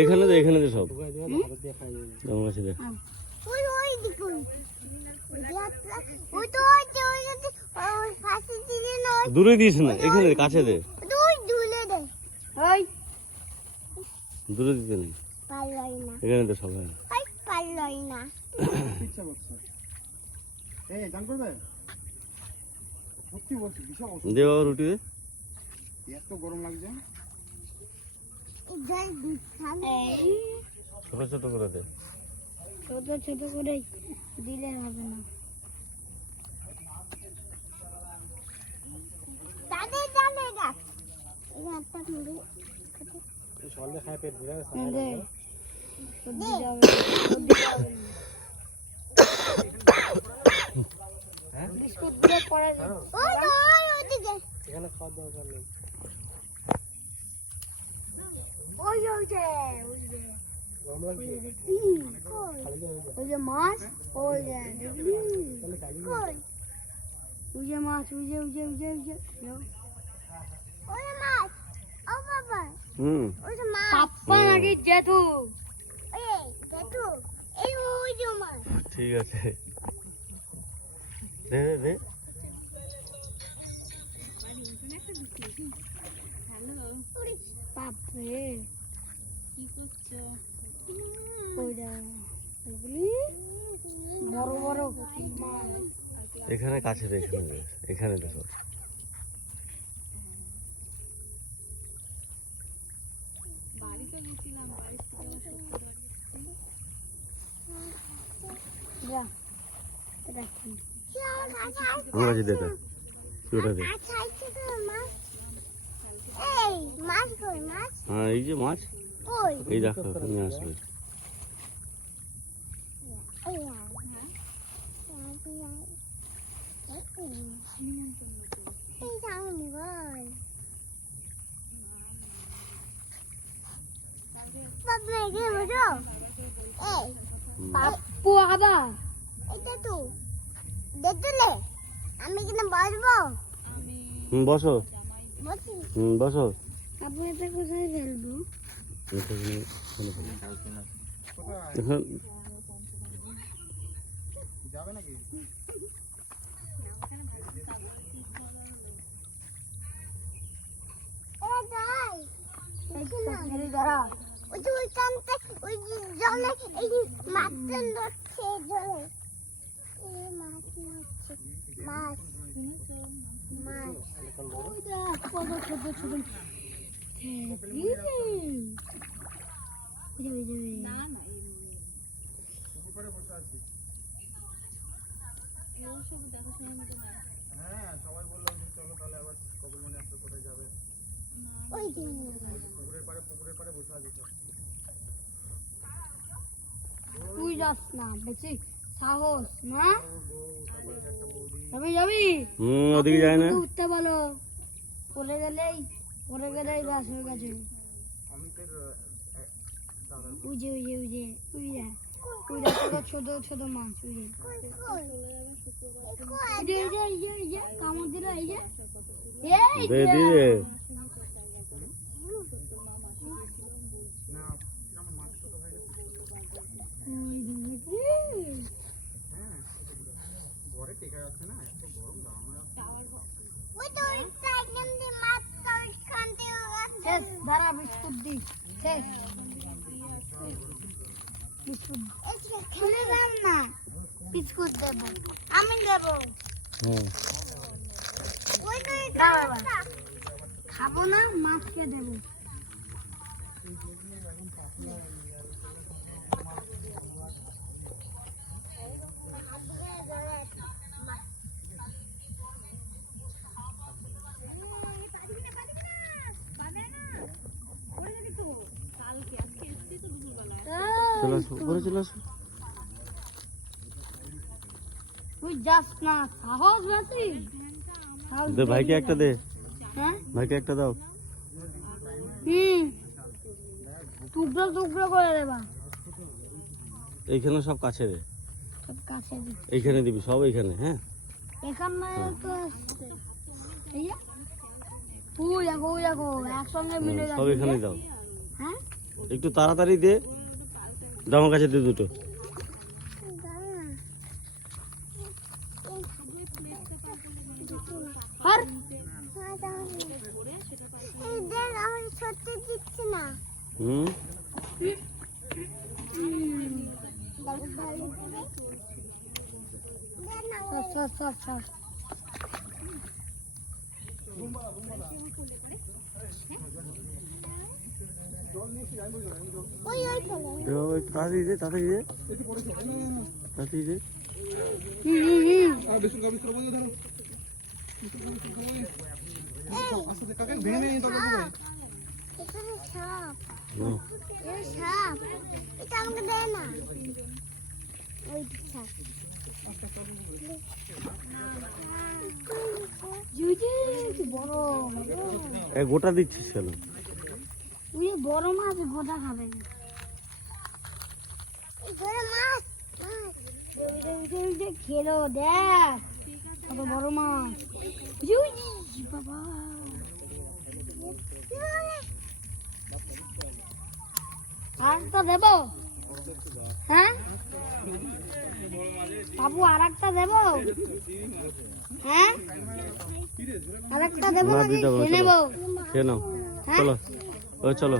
এখানে দে সব আমার কাছে দে। দূরে দিস না, এখানে কাছে দে। দূরে দিতে নেই, এখানে দে সবাই। দে বাবা রুটি দে। এত গরম লাগছে। ছোট ছোট করে দে। ছোট ছোট করে দিলে হবে না। বিস্কুট দিয়ে পরে এখানে খাওয়ার দরকার নেই। ওই যে মাছ, ওই যে মাছ, পাপ্পা নাকি জেঠু? ঠিক আছে, দে দে দে। বাপরে বড় বড় এখানে কাছে দে, এখানে দে, এখানে দে সব। আমার কাছে দে, ওটা দে। হ্যাঁ এই যে মাছ, এই দেখো তুমি আসবে। পাপ্পু আবার আমি কিনা বসবো? বসো, বসো। আপু এটা কোথায় ফেলবো? যাবে নাকি? হ্যাঁ সবাই বললো যে চলো তাহলে আবার কবরমণি আসলে কোথায় যাবে? পুকুরের পাড়ে বসে আছি। তুই যাস না, বেশি সাহস না। যাবি ওদিকে যায় না। উঠতে বলো, পড়ে গেলেই বাস হয়ে গেছে। ছোট ছোট মাছ, কামড় দিল। এই যে ঘরে টেকা যাচ্ছে না, এত গরম শেষ, দাঁড়া বিস্কুট দি, শেষ বিস্কুট খুলে দাও না। বিস্কুট দেবো, আমি দেবো। খাবো না, মাছকে দেবো। চলে আসো, উপরে চলে আসো। তুই যাস না, সাহস বেশি। দে ভাইকে একটা দে, হ্যাঁ ভাইকে একটা দাও। টুকরো টুকরো করে দেবা। এইখানে সব কাছে দে, সব কাছে দিচ্ছি। এইখানে দিবি সব, এইখানে। হ্যাঁ এখানে তো এই যে ওই দেখো একসঙ্গে মিলে সব যাচ্ছে। এখানে দাও। হ্যাঁ একটু তাড়াতাড়ি দে, দাও আমার কাছে দে দুটো। হর এই দেখ আমার সত্যি দিচ্ছে না। হুম, সর সর সর সর। ওই ওই চলে দাও, একটু তাড়াতাড়ি দে, তাড়াতাড়ি দে, তাড়াতাড়ি দে। আর বেশি গাবি করে বন্ধ ধরো আস্তে কাকে ভেঙে নিয়ে তবে দিবে এখানে সাপ, হুম, এই সাপ এটা আমাকে দেয় না। ওই সাপ জুজি কি বড় গোটা দিচ্ছিস কেন? তুই বড় মাছ গোটা খাবে না। এই ঘরে মাছ খেলো দেখ কত বড় মাছ। জুজি বাবা আর একটা দেবো? হ্যাঁ বাবু আর একটা দেবো? হ্যাঁ আর একটা দেবো না, নাকি দিতে হবে না, খেয়ে নেবো? খেয়ে নাও, হ্যাঁ? চলো, ও চলো।